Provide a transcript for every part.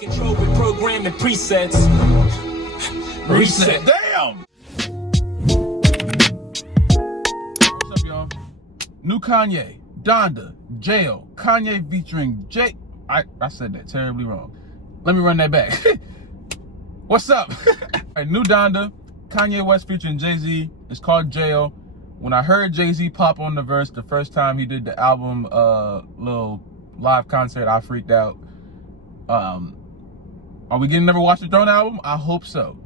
control with programming presets. Reset. Damn! What's up, y'all? New Kanye, Donda, Jail, Kanye featuring Jay. I said that terribly wrong. Let me run that back. What's up? Right, new Donda, Kanye West featuring Jay-Z. It's called Jail. When I heard Jay-Z pop on the verse the first time he did the album, little live concert, I freaked out. Are we getting Never Watch the Throne album? I hope so.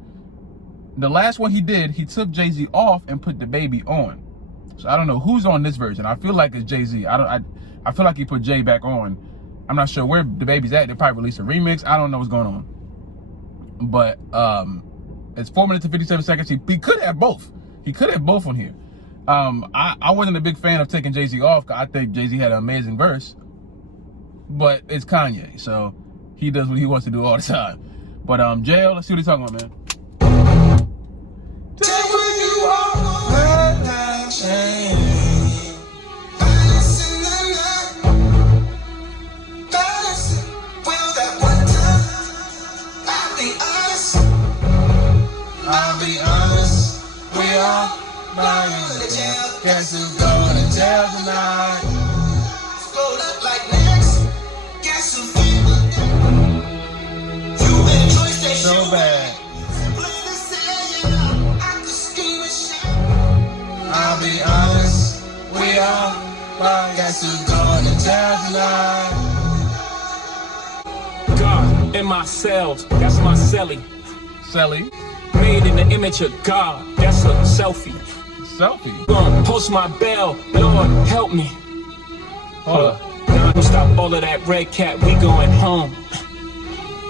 The last one he did, he took Jay-Z off and put the baby on. So I don't know who's on this version. I feel like it's Jay-Z. I feel like he put Jay back on. I'm not sure where the baby's at. They probably released a remix. I don't know what's going on. But it's 4 minutes and 57 seconds. He could have both. He could have both on here. I wasn't a big fan of taking Jay-Z off, because I think Jay-Z had an amazing verse. But it's Kanye, so he does what he wants to do all the time. But Jail, let's see what he's talking about, man. I'll be honest, we all lying. Guess who's going to jail tonight? Roll up like next. Guess who's you been choice that so bad. I'll be honest, we all lying. Guess who's going to jail tonight? God in my cells, that's my celly. Celly. Made in the image of God, that's a selfie. Selfie? Gonna post my bell, Lord help me. Hold up. Don't stop all of that red cat, we going home.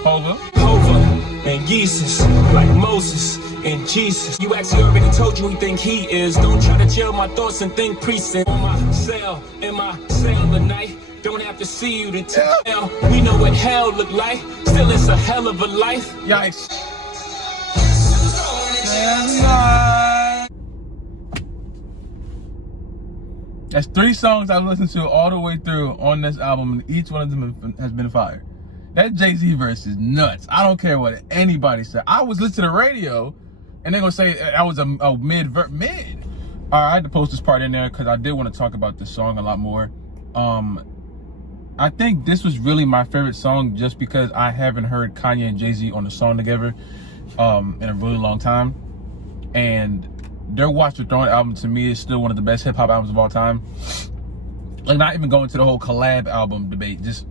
Hover? Hover and Jesus, like Moses and Jesus. You actually already told you who you think he is. Don't try to jail my thoughts and think precinct. On my cell, in my cell tonight. Don't have to see you to tell. We know what hell look like. Still it's a hell of a life. Yikes. That's 3 songs I've listened to all the way through on this album, and each one of them has been fire. That Jay-Z verse is nuts. I don't care what anybody said. I was listening to the radio, and they're gonna say I was a mid. All right, I had to post this part in there because I did want to talk about this song a lot more. I think this was really my favorite song just because I haven't heard Kanye and Jay-Z on a song together in a really long time. And their Watch the Throne album to me is still one of the best hip-hop albums of all time. Like, not even going to the whole collab album debate, just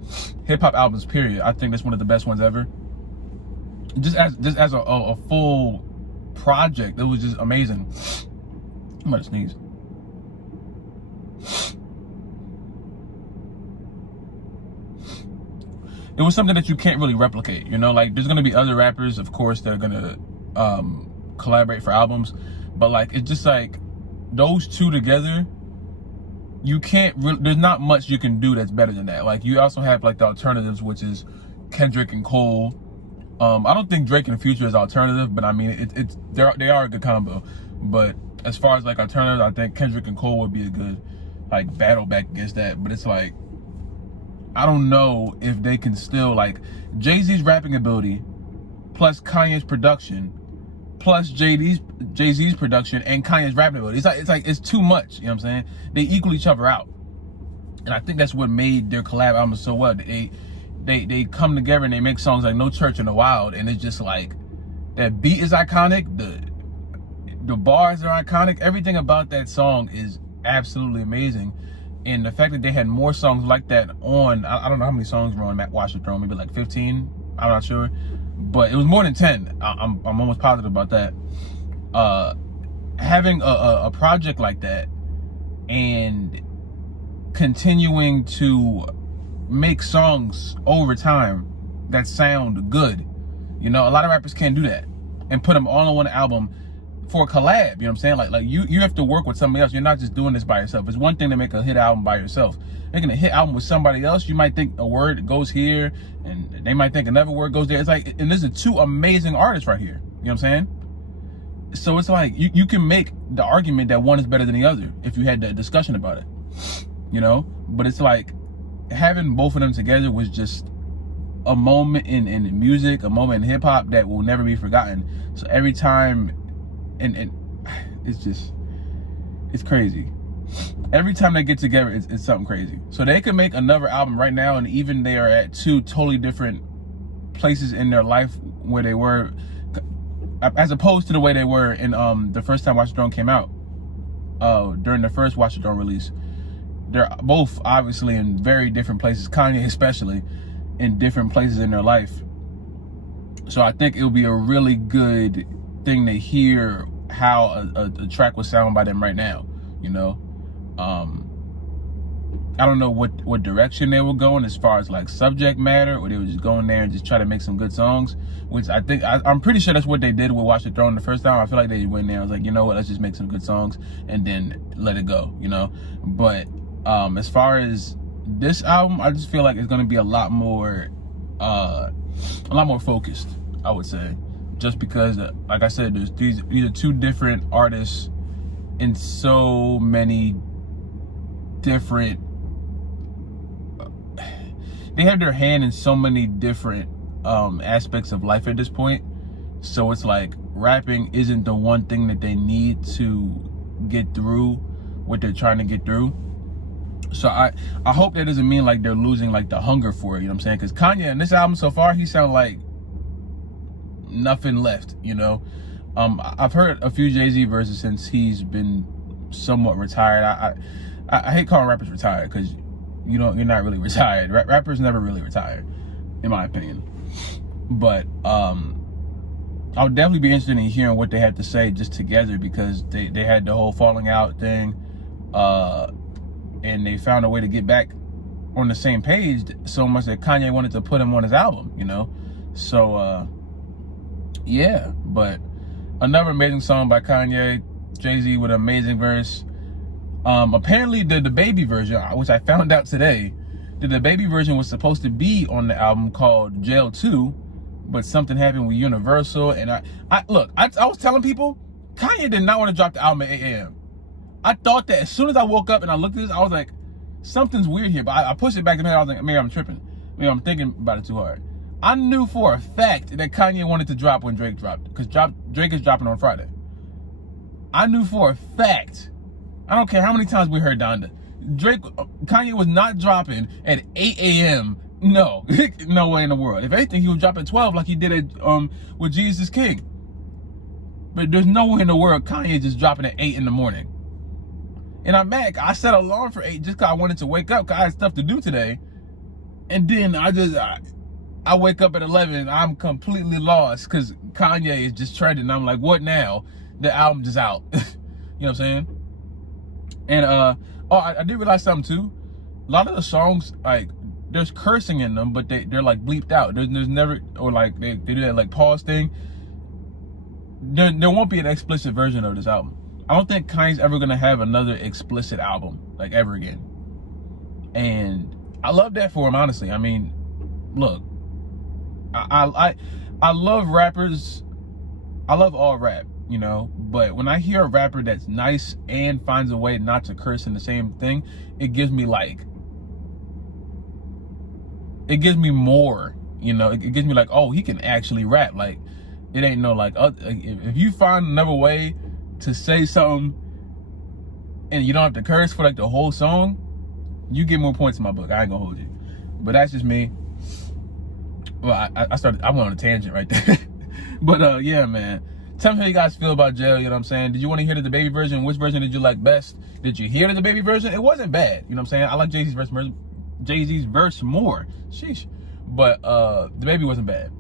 hip-hop albums period. I think that's one of the best ones ever. Just as a full project, it was just amazing. I'm about to sneeze. It was something that you can't really replicate, you know? Like, there's gonna be other rappers, of course, that are gonna collaborate for albums, but like, it's just like those two together, you can't really, there's not much you can do that's better than that. Like, you also have like the alternatives, which is Kendrick and Cole. I don't think Drake and Future is alternative, but I mean, they are a good combo. But as far as like alternatives, I think Kendrick and Cole would be a good like battle back against that. But it's like, I don't know if they can still, like, Jay-Z's rapping ability plus Kanye's production plus Jay-Z's production and Kanye's rapping ability. It's too much, you know what I'm saying? They equal each other out. And I think that's what made their collab album so well. They come together and they make songs like No Church in the Wild, and it's just like, that beat is iconic, the bars are iconic, everything about that song is absolutely amazing. And the fact that they had more songs like that on, I don't know how many songs were on Watch the Throne, maybe like 15, I'm not sure. But it was more than 10, I'm almost positive about that. Having a project like that and continuing to make songs over time that sound good. You know, a lot of rappers can't do that and put them all on one album for a collab, you know what I'm saying? Like you have to work with somebody else. You're not just doing this by yourself. It's one thing to make a hit album by yourself. Making a hit album with somebody else, you might think a word goes here and they might think another word goes there. It's like, and this is 2 amazing artists right here. You know what I'm saying? So it's like, you can make the argument that one is better than the other if you had that discussion about it, you know? But it's like, having both of them together was just a moment in music, a moment in hip hop that will never be forgotten. So every time, and it's crazy. Every time they get together, it's something crazy. So they could make another album right now, and even they are at two totally different places in their life where they were, as opposed to the way they were in the first time Watch the Throne came out, during the first Watch the Throne release. They're both obviously in very different places, Kanye especially, in different places in their life. So I think it'll be a really good thing to hear how a track would sound by them right now, you know. I don't know what direction they will go in as far as like subject matter, or they would just go in there and just try to make some good songs, which I think, I'm pretty sure that's what they did with Watch the Throne the first time. I feel like they went there and was like, you know what, let's just make some good songs and then let it go, you know. But as far as this album, I just feel like it's going to be a lot more focused, I would say, just because, like I said, these are two different artists in so many different, they have their hand in so many different aspects of life at this point. So it's like rapping isn't the one thing that they need to get through what they're trying to get through. So I hope that doesn't mean like they're losing like the hunger for it, you know what I'm saying? Because Kanye in this album so far, he sounds like nothing left, you know. I've heard a few Jay-Z verses since he's been somewhat retired. I hate calling rappers retired, because you're not really retired. Rappers never really retire, in my opinion. But I would definitely be interested in hearing what they had to say just together, because they had the whole falling out thing, and they found a way to get back on the same page so much that Kanye wanted to put him on his album, you know. So yeah, but another amazing song by Kanye, Jay-Z with an amazing verse. Apparently the Baby version, which I found out today, the Baby version was supposed to be on the album called Jail 2, but something happened with Universal. And I was telling people, Kanye did not want to drop the album at 8 a.m. I thought that as soon as I woke up and I looked at this, I was like, something's weird here. But I pushed it back in my head. I was like, maybe I'm tripping. Maybe I'm thinking about it too hard. I knew for a fact that Kanye wanted to drop when Drake dropped, because Drake is dropping on Friday. I knew for a fact. I don't care how many times we heard Donda. Kanye was not dropping at 8 a.m. No, no way in the world. If anything, he would drop at 12 like he did it with Jesus King. But there's no way in the world Kanye just dropping at 8 in the morning. And I'm mad. I set an alarm for 8 just because I wanted to wake up, because I had stuff to do today. And then I wake up at 11, I'm completely lost because Kanye is just trending. I'm like, what now? The album just out. You know what I'm saying? And I did realize something too. A lot of the songs, like, there's cursing in them, but they're like bleeped out. There's never, or like they do that like pause thing. There won't be an explicit version of this album. I don't think Kanye's ever gonna have another explicit album, like, ever again. And I love that for him, honestly. I mean, look, I love rappers. I love all rap, you know, but when I hear a rapper that's nice and finds a way not to curse in the same thing, it gives me more, you know. It gives me like, oh, he can actually rap. Like, it ain't no like, if you find another way to say something and you don't have to curse for like the whole song, you get more points in my book. I ain't gonna hold you, but that's just me. Well, I went on a tangent right there. But yeah, man, tell me how you guys feel about Jail. You know what I'm saying? Did you want to hear the Baby version? Which version did you like best? Did you hear the Baby version? It wasn't bad. You know what I'm saying? I like Jay-Z's verse more. Sheesh. But the Baby wasn't bad.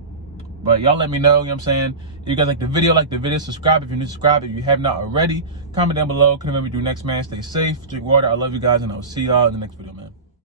But y'all let me know, you know what I'm saying? If you guys like the video, subscribe if you're new, subscribe if you have not already. Comment down below. Comment what we do next, man. Stay safe, drink water. I love you guys, and I'll see y'all in the next video, man.